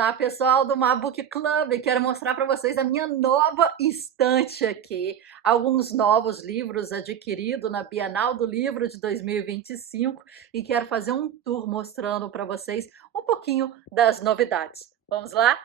Olá, pessoal do Mabook Club. Quero mostrar para vocês a minha nova estante aqui. Alguns novos livros adquiridos na Bienal do Livro de 2025 e quero fazer um tour mostrando para vocês um pouquinho das novidades. Vamos lá?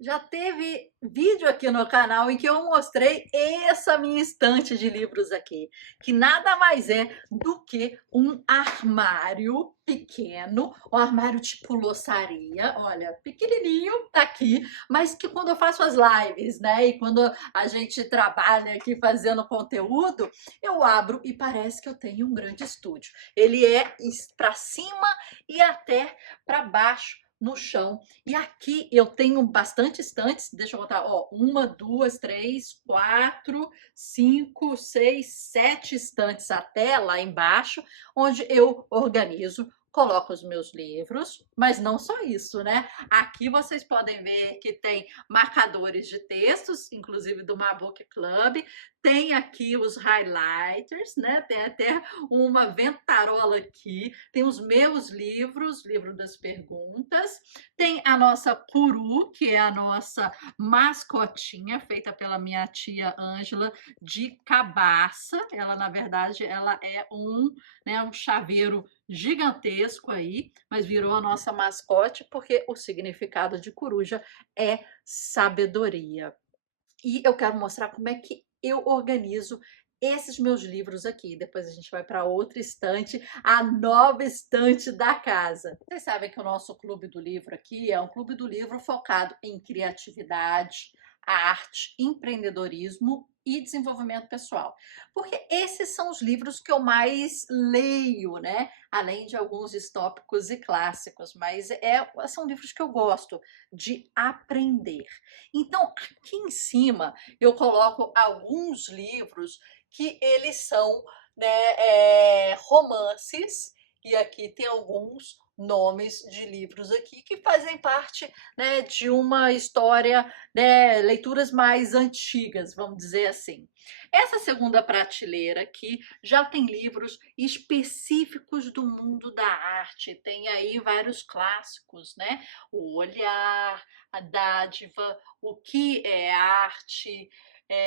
Já teve vídeo aqui no canal em que eu mostrei essa minha estante de livros aqui, que nada mais é do que um armário pequeno, um armário tipo louçaria, olha, pequenininho tá aqui, mas que quando eu faço as lives, né, e quando a gente trabalha aqui fazendo conteúdo, eu abro e parece que eu tenho um grande estúdio. Ele é para cima e até para baixo no chão. E aqui eu tenho bastante estantes, deixa eu contar, ó, 1, 2, 3, 4, 5, 6, 7 estantes até lá embaixo, onde eu organizo, coloco os meus livros, mas não só isso, né? Aqui vocês podem ver que tem marcadores de textos, inclusive do Mabook Club, tem aqui os highlighters, né? Tem até uma ventarola aqui, tem os meus livros, livro das perguntas, tem a nossa Puru, que é a nossa mascotinha, feita pela minha tia Ângela, de cabaça. Ela, na verdade, ela é um chaveiro gigantesco aí, mas virou a nossa mascote porque o significado de coruja é sabedoria. E eu quero mostrar como é que eu organizo esses meus livros aqui. Depois a gente vai para outra estante, a nova estante da casa. Vocês sabem que o nosso clube do livro aqui é um clube do livro focado em criatividade, arte, empreendedorismo e desenvolvimento pessoal. Porque esses são os livros que eu mais leio, né? Além de alguns distópicos e clássicos, mas são livros que eu gosto de aprender. Então, aqui em cima eu coloco alguns livros que eles são, né, romances, e aqui tem alguns nomes de livros aqui que fazem parte, né, de uma história, né, leituras mais antigas, vamos dizer assim. Essa segunda prateleira aqui já tem livros específicos do mundo da arte, tem aí vários clássicos, né? O Olhar, a Dádiva, O que é arte,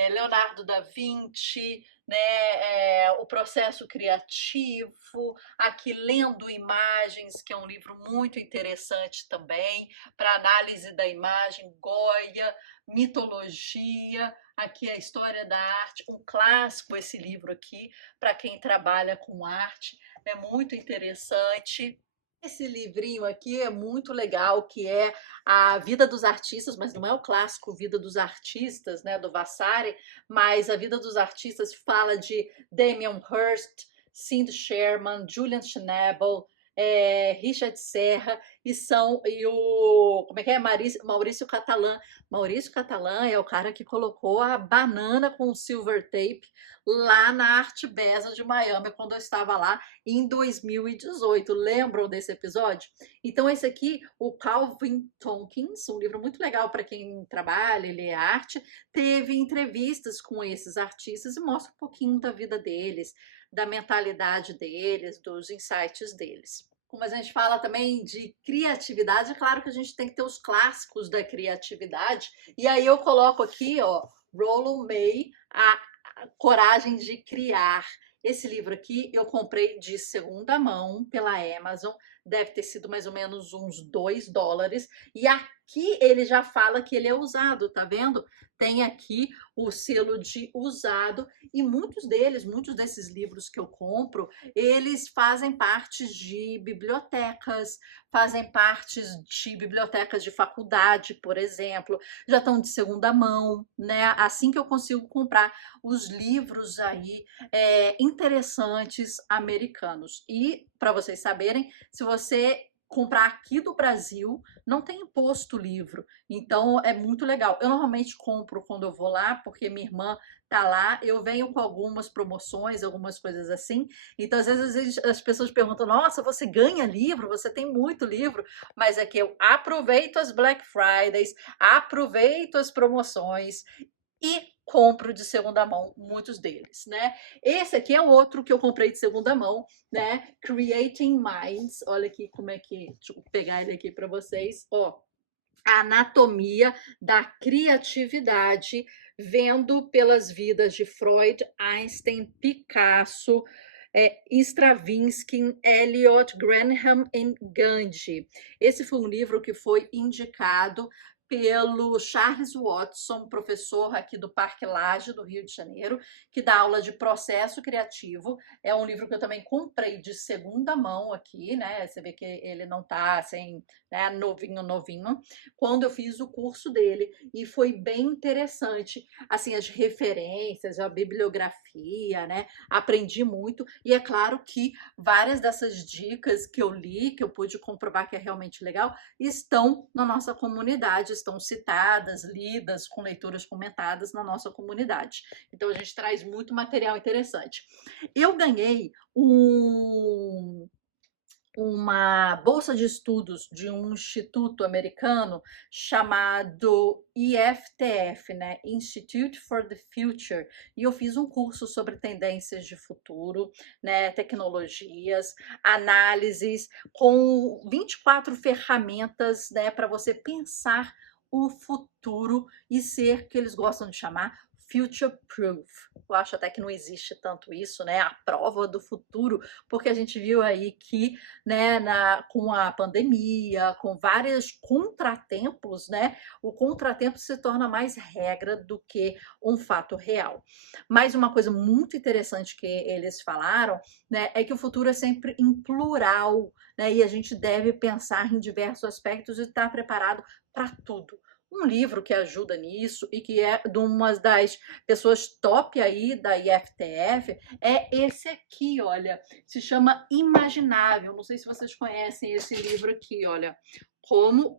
Leonardo da Vinci, né, O Processo Criativo, aqui Lendo Imagens, que é um livro muito interessante também, para análise da imagem, Goya, mitologia, aqui a história da arte, um clássico esse livro aqui, para quem trabalha com arte, é muito interessante. Esse livrinho aqui é muito legal, que é A Vida dos Artistas, mas não é o clássico Vida dos Artistas, né, do Vasari, mas A Vida dos Artistas fala de Damien Hirst, Cindy Sherman, Julian Schnabel, Richard Serra e o como é que é? Maurício Catalã. Maurício Catalã é o cara que colocou a banana com silver tape lá na Art Basel de Miami quando eu estava lá em 2018. Lembram desse episódio? Então, esse aqui, o Calvin Tompkins, um livro muito legal para quem trabalha, lê arte, teve entrevistas com esses artistas e mostra um pouquinho da vida deles, da mentalidade deles, dos insights deles. Como a gente fala também de criatividade, é claro que a gente tem que ter os clássicos da criatividade. E aí eu coloco aqui, ó, Rollo May, a Coragem de Criar. Esse livro aqui eu comprei de segunda mão pela Amazon, deve ter sido mais ou menos uns $2. E aqui ele já fala que ele é usado, tá vendo? Tem aqui o selo de usado e muitos desses livros que eu compro, eles fazem parte de bibliotecas, fazem parte de bibliotecas de faculdade, por exemplo, já estão de segunda mão, né? Assim que eu consigo comprar os livros aí interessantes americanos. E para vocês saberem, se você comprar aqui do Brasil, não tem imposto o livro. Então é muito legal. Eu normalmente compro quando eu vou lá, porque minha irmã tá lá, eu venho com algumas promoções, algumas coisas assim. Então, às vezes as pessoas perguntam: nossa, você ganha livro? Você tem muito livro? Mas é que eu aproveito as Black Fridays, aproveito as promoções e compro de segunda mão muitos deles, né? Esse aqui é outro que eu comprei de segunda mão, né? Creating Minds. Olha aqui como é que, deixa eu pegar ele aqui para vocês, ó. a anatomia da criatividade, vendo pelas vidas de Freud, Einstein, Picasso, Stravinsky, Eliot, Granham e Gandhi. Esse foi um livro que foi indicado pelo Charles Watson, professor aqui do Parque Lage, do Rio de Janeiro, que dá aula de processo criativo. É um livro que eu também comprei de segunda mão aqui, né? Você vê que ele não tá assim, né, novinho, quando eu fiz o curso dele, e foi bem interessante, assim, as referências, a bibliografia, né? Aprendi muito, e é claro que várias dessas dicas que eu li, que eu pude comprovar que é realmente legal, estão na nossa comunidade, estão citadas, lidas, com leituras comentadas na nossa comunidade. Então a gente traz muito material interessante. Eu ganhei uma bolsa de estudos de um instituto americano chamado IFTF, né? Institute for the Future, e eu fiz um curso sobre tendências de futuro, né? Tecnologias, análises, com 24 ferramentas, né? Para você pensar o futuro e ser, que eles gostam de chamar, future proof. Eu acho até que não existe tanto isso, né? A prova do futuro, porque a gente viu aí que, né, com a pandemia, com vários contratempos, né, o contratempo se torna mais regra do que um fato real. Mas uma coisa muito interessante que eles falaram, né, é que o futuro é sempre em plural, né, e a gente deve pensar em diversos aspectos e estar preparado para tudo. Um livro que ajuda nisso e que é de uma das pessoas top aí da IFTF é esse aqui, olha, se chama Imaginável. Não sei se vocês conhecem esse livro aqui, olha. Como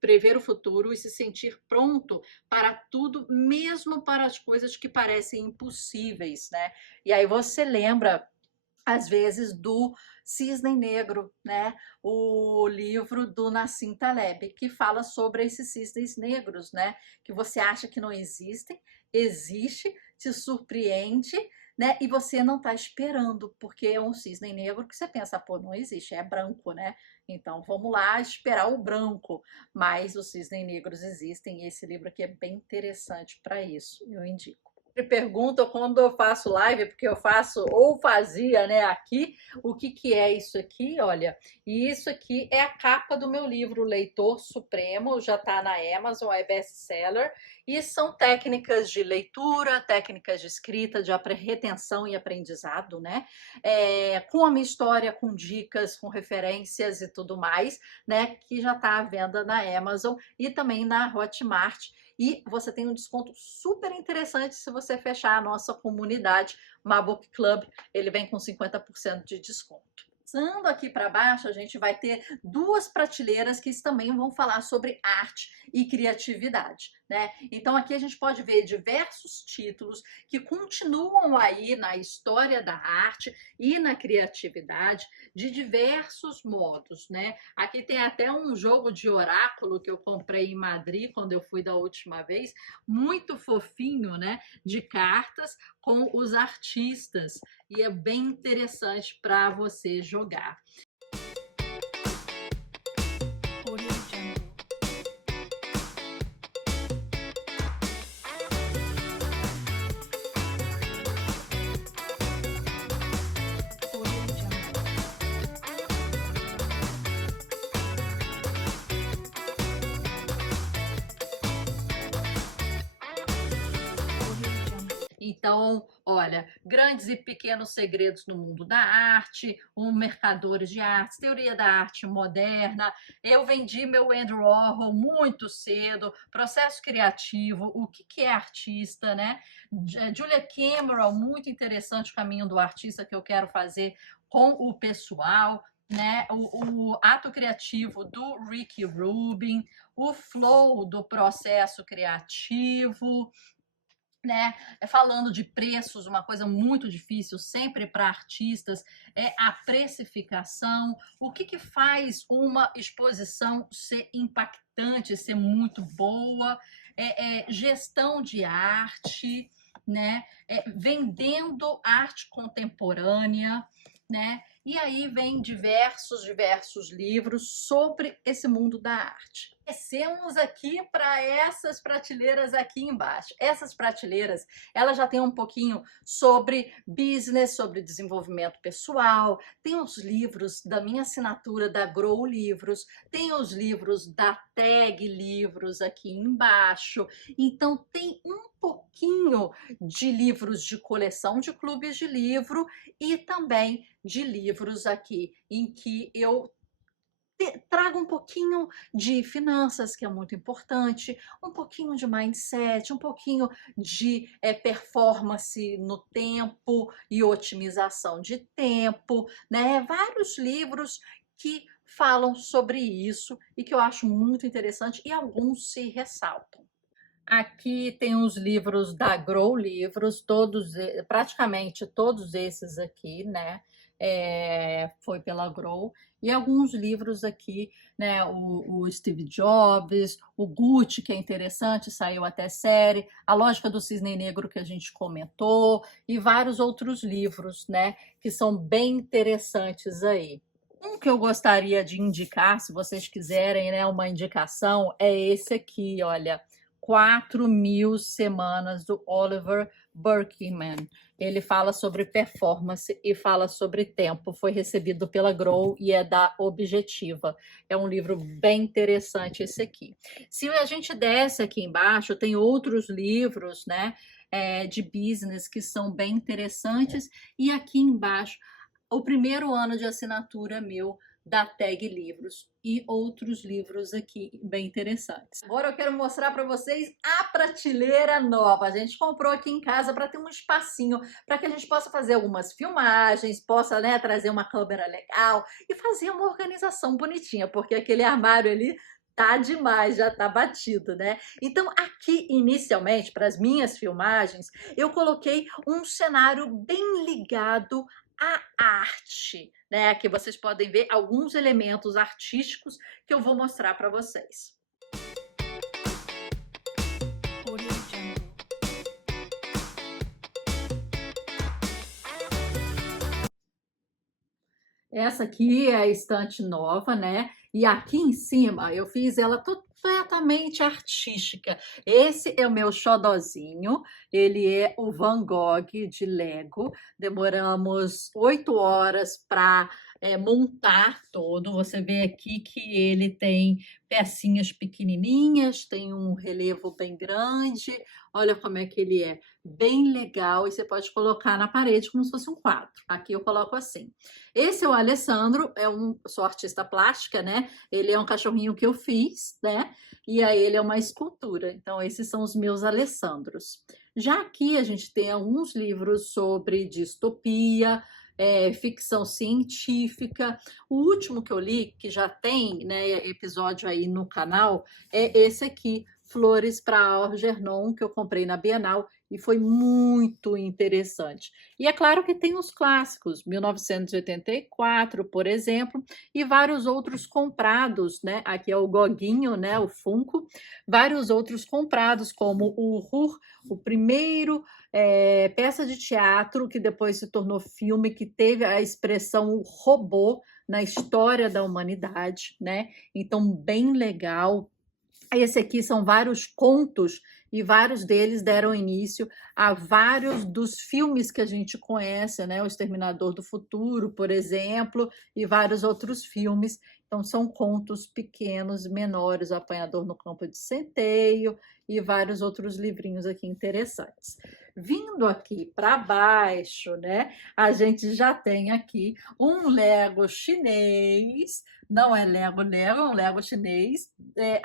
prever o futuro e se sentir pronto para tudo, mesmo para as coisas que parecem impossíveis, né? E aí você lembra, às vezes, do Cisne Negro, né? O livro do Nassim Taleb, que fala sobre esses cisnes negros, né? Que você acha que não existem, existe, te surpreende, né? E você não está esperando, porque é um cisne negro que você pensa, pô, não existe, é branco, né? Então vamos lá esperar o branco. Mas os cisnes negros existem, e esse livro aqui é bem interessante para isso, eu indico. Perguntam quando eu faço live, porque eu faço ou fazia, né, aqui, o que que é isso aqui? Olha, e isso aqui é a capa do meu livro Leitor Supremo, já está na Amazon, é best-seller, e são técnicas de leitura, técnicas de escrita, de retenção e aprendizado, né, com a minha história, com dicas, com referências e tudo mais, né, que já está à venda na Amazon e também na Hotmart. E você tem um desconto super interessante se você fechar a nossa comunidade Mabook Club. Ele vem com 50% de desconto. Passando aqui para baixo, a gente vai ter duas prateleiras que também vão falar sobre arte e criatividade, né? Então aqui a gente pode ver diversos títulos que continuam aí na história da arte e na criatividade de diversos modos, né? Aqui tem até um jogo de oráculo que eu comprei em Madrid quando eu fui da última vez, muito fofinho, né? De cartas com os artistas, e é bem interessante para você jogar. Então, olha, grandes e pequenos segredos no mundo da arte, mercadores de artes, teoria da arte moderna. Eu vendi meu Andy Warhol muito cedo, processo criativo, o que é artista, né? Julia Cameron, muito interessante o caminho do artista que eu quero fazer com o pessoal, né? O ato criativo do Rick Rubin, o flow do processo criativo, né? Falando de preços, uma coisa muito difícil sempre para artistas é a precificação. O que faz uma exposição ser impactante, ser muito boa? Gestão de arte, né? Vendendo arte contemporânea, né? E aí vem diversos livros sobre esse mundo da arte. Descemos aqui para essas prateleiras aqui embaixo. Essas prateleiras, elas já têm um pouquinho sobre business, sobre desenvolvimento pessoal, tem os livros da minha assinatura da Grow Livros, tem os livros da Tag Livros aqui embaixo. Então tem um pouquinho de livros de coleção de clubes de livro e também de livros aqui em que eu trago um pouquinho de finanças, que é muito importante, um pouquinho de mindset, um pouquinho de performance no tempo e otimização de tempo, né? Vários livros que falam sobre isso e que eu acho muito interessante e alguns se ressaltam. Aqui tem os livros da Grow Livros, todos, praticamente todos esses aqui, né? Foi pela Grow. E alguns livros aqui, né? O Steve Jobs, o Gucci, que é interessante, saiu até série, A Lógica do Cisne Negro, que a gente comentou, e vários outros livros, né? Que são bem interessantes aí. Um que eu gostaria de indicar, se vocês quiserem, né, uma indicação, é esse aqui, olha, 4.000 Semanas, do Oliver Burkeman. Ele fala sobre performance e fala sobre tempo. Foi recebido pela Grow e é da Objetiva. É um livro bem interessante esse aqui. Se a gente desce aqui embaixo, tem outros livros, né, de business que são bem interessantes. E aqui embaixo, o primeiro ano de assinatura meu da Tag Livros e outros livros aqui bem interessantes. Agora eu quero mostrar para vocês a prateleira nova. A gente comprou aqui em casa para ter um espacinho para que a gente possa fazer algumas filmagens, possa, né, trazer uma câmera legal e fazer uma organização bonitinha, porque aquele armário ali tá demais, já tá batido, né? Então aqui inicialmente para as minhas filmagens eu coloquei um cenário bem ligado à arte, né? Aqui vocês podem ver alguns elementos artísticos que eu vou mostrar para vocês. Essa aqui é a estante nova, né? E aqui em cima eu fiz ela completamente artística. Esse é o meu xodozinho, ele é o Van Gogh de Lego. Demoramos 8 horas para montar todo. Você vê aqui que ele tem pecinhas pequenininhas, tem um relevo bem grande. Olha como é que ele é, bem legal, e você pode colocar na parede como se fosse um quadro. Aqui eu coloco assim. Esse é o Alessandro, sou artista plástica, né? Ele é um cachorrinho que eu fiz, né? E aí ele é uma escultura. Então esses são os meus Alessandros. Já aqui a gente tem alguns livros sobre distopia, ficção científica. O último que eu li, que já tem, né, episódio aí no canal, é esse aqui, Flores para Algernon, que eu comprei na Bienal e foi muito interessante. E é claro que tem os clássicos, 1984, por exemplo, e vários outros comprados, né? Aqui é o Goguinho, né? O Funko, vários outros comprados, como o Hur, o primeiro peça de teatro que depois se tornou filme, que teve a expressão robô na história da humanidade, né? Então, bem legal. Esse aqui são vários contos e vários deles deram início a vários dos filmes que a gente conhece, né? O Exterminador do Futuro, por exemplo, e vários outros filmes. Então, são contos pequenos, menores, O Apanhador no Campo de Centeio e vários outros livrinhos aqui interessantes. Vindo aqui para baixo, né? A gente já tem aqui um Lego chinês, não é Lego, é um Lego chinês,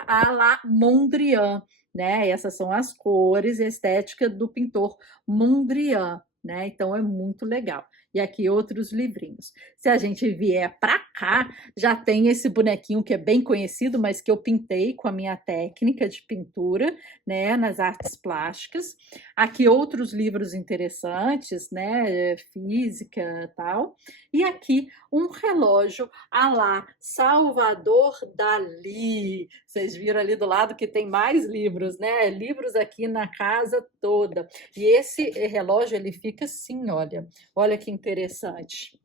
à la Mondrian, né? Essas são as cores e estética do pintor Mondrian, né? Então é muito legal. E aqui outros livrinhos. Se a gente vier para cá, já tem esse bonequinho que é bem conhecido, mas que eu pintei com a minha técnica de pintura, né, nas artes plásticas. Aqui outros livros interessantes, né, física, tal. E aqui um relógio à la Salvador Dalí. Vocês viram ali do lado que tem mais livros, né? Livros aqui na casa toda. E esse relógio, ele fica assim, olha. Olha que interessante.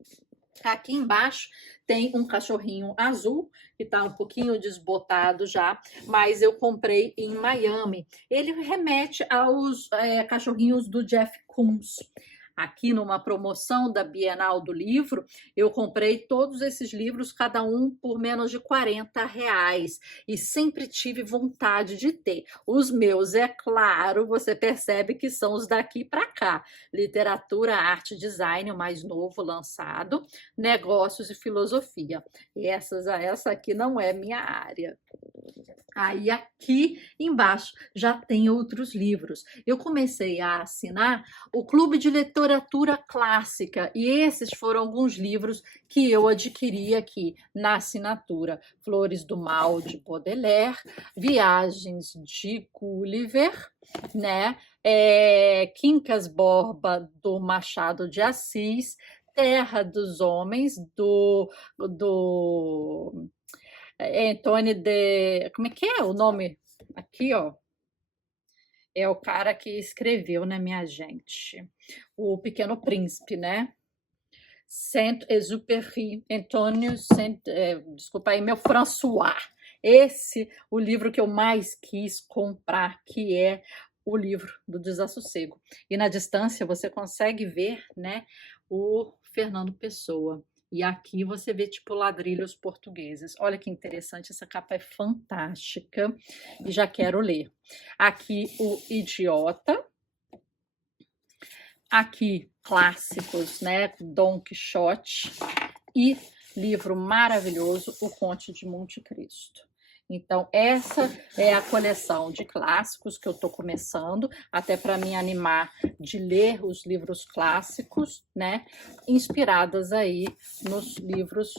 Aqui embaixo tem um cachorrinho azul, que está um pouquinho desbotado já, mas eu comprei em Miami. Ele remete aos cachorrinhos do Jeff Koons. Aqui numa promoção da Bienal do Livro, eu comprei todos esses livros, cada um por menos de R$ 40. E sempre tive vontade de ter. Os meus, é claro, você percebe que são os daqui para cá. Literatura, arte, design, o mais novo lançado, negócios e filosofia. E essa aqui não é minha área. Aí aqui embaixo já tem outros livros. Eu comecei a assinar o Clube de Literatura Clássica e esses foram alguns livros que eu adquiri aqui na assinatura. Flores do Mal, de Baudelaire, Viagens de Gulliver, né? Quincas Borba, do Machado de Assis, Terra dos Homens, do Antônio de... Como é que é o nome? Aqui, ó. É o cara que escreveu, né, minha gente? O Pequeno Príncipe, né? Saint-Exupéry, desculpa aí, meu François. Esse, o livro que eu mais quis comprar, que é o livro do Desassossego. E na distância você consegue ver, né, o Fernando Pessoa. E aqui você vê tipo ladrilhos portugueses. Olha que interessante, essa capa é fantástica e já quero ler. Aqui o Idiota. Aqui clássicos, né? Dom Quixote e livro maravilhoso, O Conde de Monte Cristo. Então, essa é a coleção de clássicos que eu estou começando, até para me animar de ler os livros clássicos, né? Inspiradas aí nos livros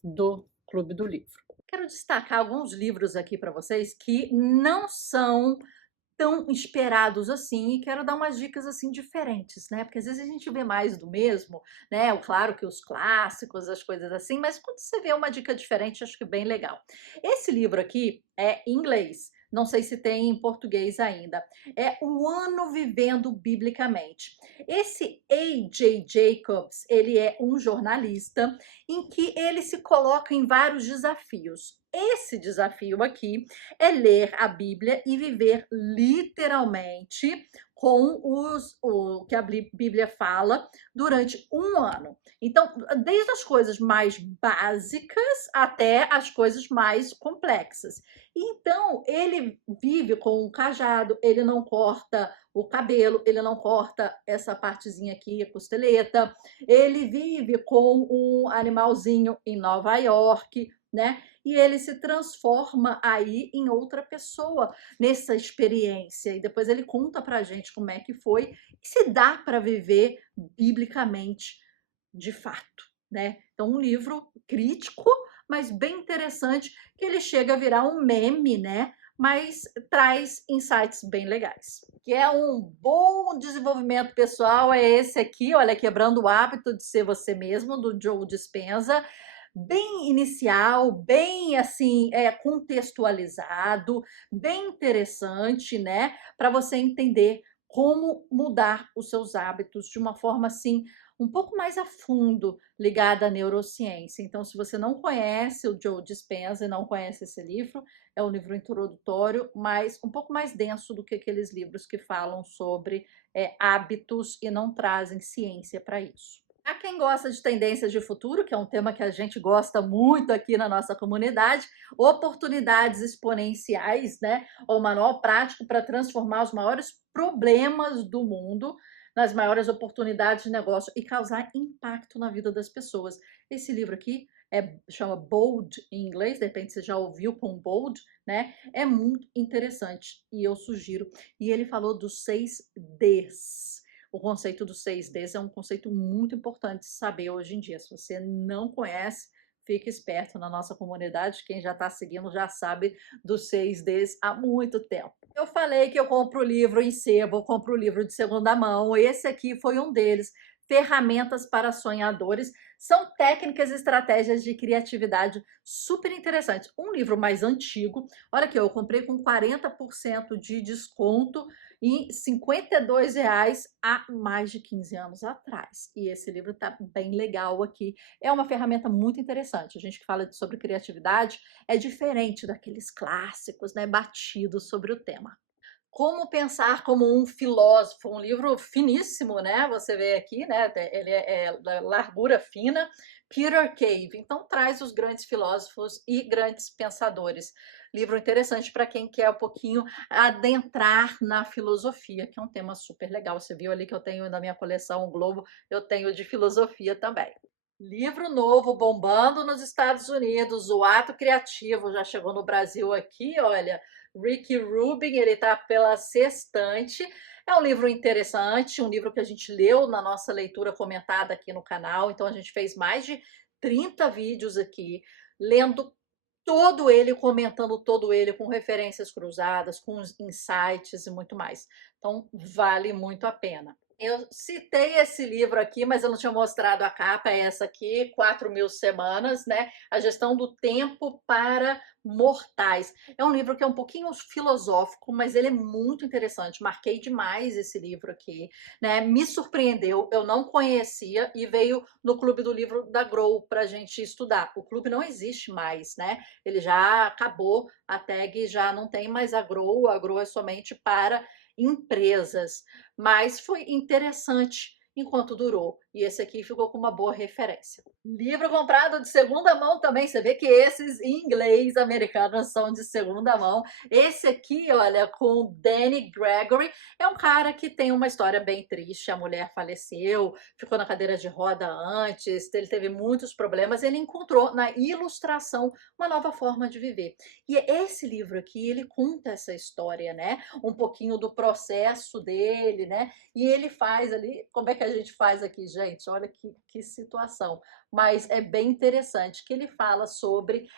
do Clube do Livro. Quero destacar alguns livros aqui para vocês que não são tão esperados assim, e quero dar umas dicas assim diferentes, né? Porque às vezes a gente vê mais do mesmo, né? Claro que os clássicos, as coisas assim, mas quando você vê uma dica diferente, acho que é bem legal. Esse livro aqui é em inglês, não sei se tem em português ainda. É O Ano Vivendo Biblicamente. Esse A.J. Jacobs, ele é um jornalista em que ele se coloca em vários desafios. Esse desafio aqui é ler a Bíblia e viver literalmente com o que a Bíblia fala durante um ano. Então, desde as coisas mais básicas até as coisas mais complexas. Então, ele vive com um cajado, ele não corta o cabelo, ele não corta essa partezinha aqui, a costeleta, ele vive com um animalzinho em Nova York, né? E ele se transforma aí em outra pessoa nessa experiência. E depois ele conta pra gente como é que foi e se dá para viver biblicamente de fato, né? Então, um livro crítico, mas bem interessante, que ele chega a virar um meme, né? Mas traz insights bem legais. Que é um bom desenvolvimento pessoal, é esse aqui, olha, Quebrando o Hábito de Ser Você Mesmo, do Joe Dispenza. Bem inicial, bem assim, contextualizado, bem interessante, né? Para você entender como mudar os seus hábitos de uma forma assim um pouco mais a fundo ligada à neurociência. Então, se você não conhece o Joe Dispenza e não conhece esse livro, é um livro introdutório, mas um pouco mais denso do que aqueles livros que falam sobre hábitos e não trazem ciência para isso. Para quem gosta de tendências de futuro, que é um tema que a gente gosta muito aqui na nossa comunidade, oportunidades exponenciais, né? O manual prático para transformar os maiores problemas do mundo nas maiores oportunidades de negócio e causar impacto na vida das pessoas. Esse livro aqui chama Bold em inglês, de repente você já ouviu com Bold, né? É muito interessante e eu sugiro. E ele falou dos 6 Ds. O conceito dos 6 Ds é um conceito muito importante de saber hoje em dia. Se você não conhece, fique esperto na nossa comunidade. Quem já está seguindo já sabe dos 6 Ds há muito tempo. Eu falei que eu compro o livro em sebo, eu compro o livro de segunda mão. Esse aqui foi um deles. Ferramentas para Sonhadores. São técnicas e estratégias de criatividade super interessantes. Um livro mais antigo. Olha aqui, eu comprei com 40% de desconto. em R$ 52 há mais de 15 anos atrás. E esse livro está bem legal aqui. É uma ferramenta muito interessante. A gente que fala sobre criatividade é diferente daqueles clássicos, né, batidos sobre o tema. Como Pensar como um Filósofo, um livro finíssimo, né? Você vê aqui, né? Ele é largura fina. Peter Cave, então traz os grandes filósofos e grandes pensadores. Livro interessante para quem quer um pouquinho adentrar na filosofia, que é um tema super legal. Você viu ali que eu tenho na minha coleção o Globo, eu tenho de filosofia também. Livro novo bombando nos Estados Unidos, O Ato Criativo, já chegou no Brasil aqui, olha, Rick Rubin, ele está pela Sextante. É um livro interessante, um livro que a gente leu na nossa leitura comentada aqui no canal, então a gente fez mais de 30 vídeos aqui, lendo todo ele, comentando todo ele, com referências cruzadas, com os insights e muito mais. Então, vale muito a pena. Eu citei esse livro aqui, mas eu não tinha mostrado a capa, é essa aqui, 4.000 Semanas, né? A Gestão do Tempo para Mortais. É um livro que é um pouquinho filosófico, mas ele é muito interessante. Marquei demais esse livro aqui, né? Me surpreendeu, eu não conhecia e veio no Clube do Livro da Grow para a gente estudar. O clube não existe mais, né? Ele já acabou, a tag já não tem mais a Grow é somente para empresas, mas foi interessante enquanto durou. E esse aqui ficou com uma boa referência. Livro comprado de segunda mão também. Você vê que esses em inglês americanos são de segunda mão. Esse aqui, olha, com Danny Gregory, é um cara que tem uma história bem triste. A mulher faleceu, ficou na cadeira de roda antes, ele teve muitos problemas. Ele encontrou na ilustração uma nova forma de viver. E esse livro aqui, ele conta essa história, né? Um pouquinho do processo dele, né? E ele faz ali, como é que a gente faz aqui, gente? Olha que situação. Mas é bem interessante que ele fala sobre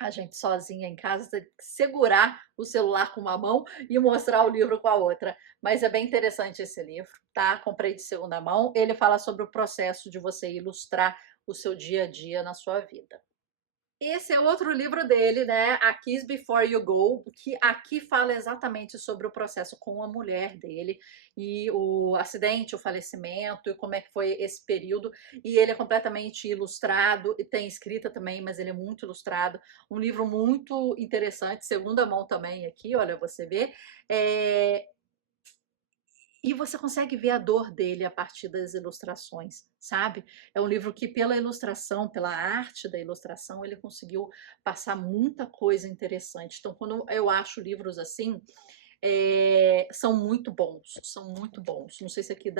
a gente sozinha em casa segurar o celular com uma mão e mostrar o livro com a outra. Mas é bem interessante esse livro, tá? Comprei de segunda mão. Ele fala sobre o processo de você ilustrar o seu dia a dia na sua vida. Esse é outro livro dele, né? A Kiss Before You Go, que aqui fala exatamente sobre o processo com a mulher dele e o acidente, o falecimento e como é que foi esse período. E ele é completamente ilustrado e tem escrita também, mas ele é muito ilustrado. Um livro muito interessante, segunda mão também aqui, olha, você vê. E você consegue ver a dor dele a partir das ilustrações, sabe? É um livro que, pela ilustração, pela arte da ilustração, ele conseguiu passar muita coisa interessante. Então, quando eu acho livros assim, são muito bons, são muito bons. Não sei se aqui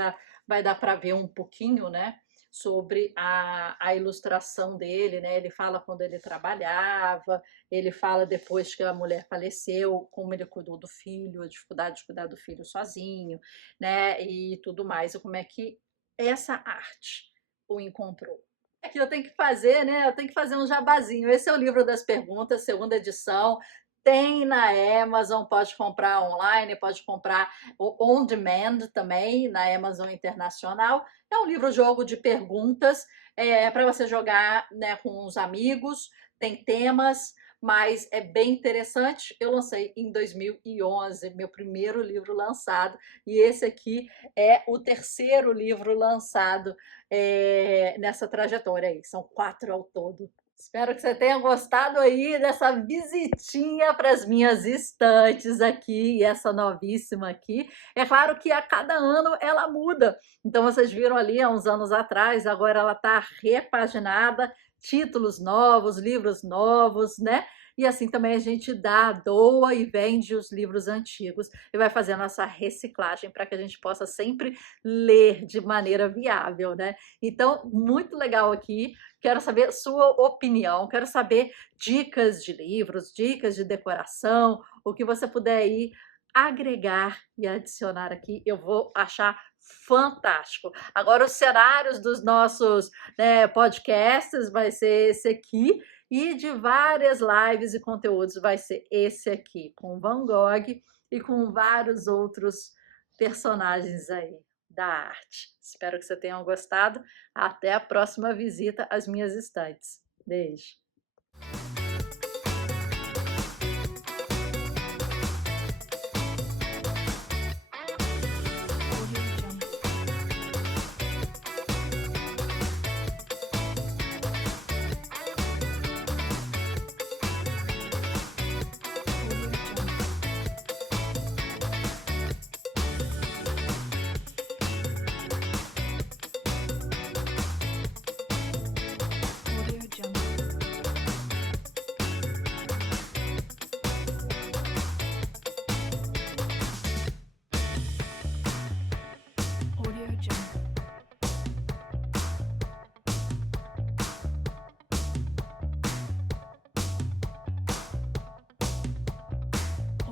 vai dar para ver um pouquinho, né? Sobre a ilustração dele, né? Ele fala quando ele trabalhava, ele fala depois que a mulher faleceu, como ele cuidou do filho, a dificuldade de cuidar do filho sozinho, né? E tudo mais, e como é que essa arte o encontrou. Aqui eu tenho que fazer, né? Eu tenho que fazer um jabazinho. Esse é o livro das perguntas, segunda edição. Tem na Amazon, pode comprar online, pode comprar on demand também na Amazon Internacional. É um livro-jogo de perguntas para você jogar, né, com os amigos. Tem temas, mas é bem interessante. Eu lancei em 2011, meu primeiro livro lançado, e esse aqui é o terceiro livro lançado nessa trajetória aí. São 4 ao todo. Espero que você tenha gostado aí dessa visitinha para as minhas estantes aqui, e essa novíssima aqui. É claro que a cada ano ela muda. Então, vocês viram ali há uns anos atrás, agora ela está repaginada, títulos novos, livros novos, né? E assim também a gente doa e vende os livros antigos e vai fazendo essa reciclagem para que a gente possa sempre ler de maneira viável, né? Então, muito legal aqui. Quero saber sua opinião, quero saber dicas de livros, dicas de decoração, o que você puder aí agregar e adicionar aqui, eu vou achar fantástico. Agora, os cenários dos nossos, né, podcasts vai ser esse aqui, e de várias lives e conteúdos vai ser esse aqui, com Van Gogh e com vários outros personagens aí da arte. Espero que você tenham gostado. Até a próxima visita às minhas estantes. Beijo!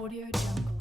Audio Jungle.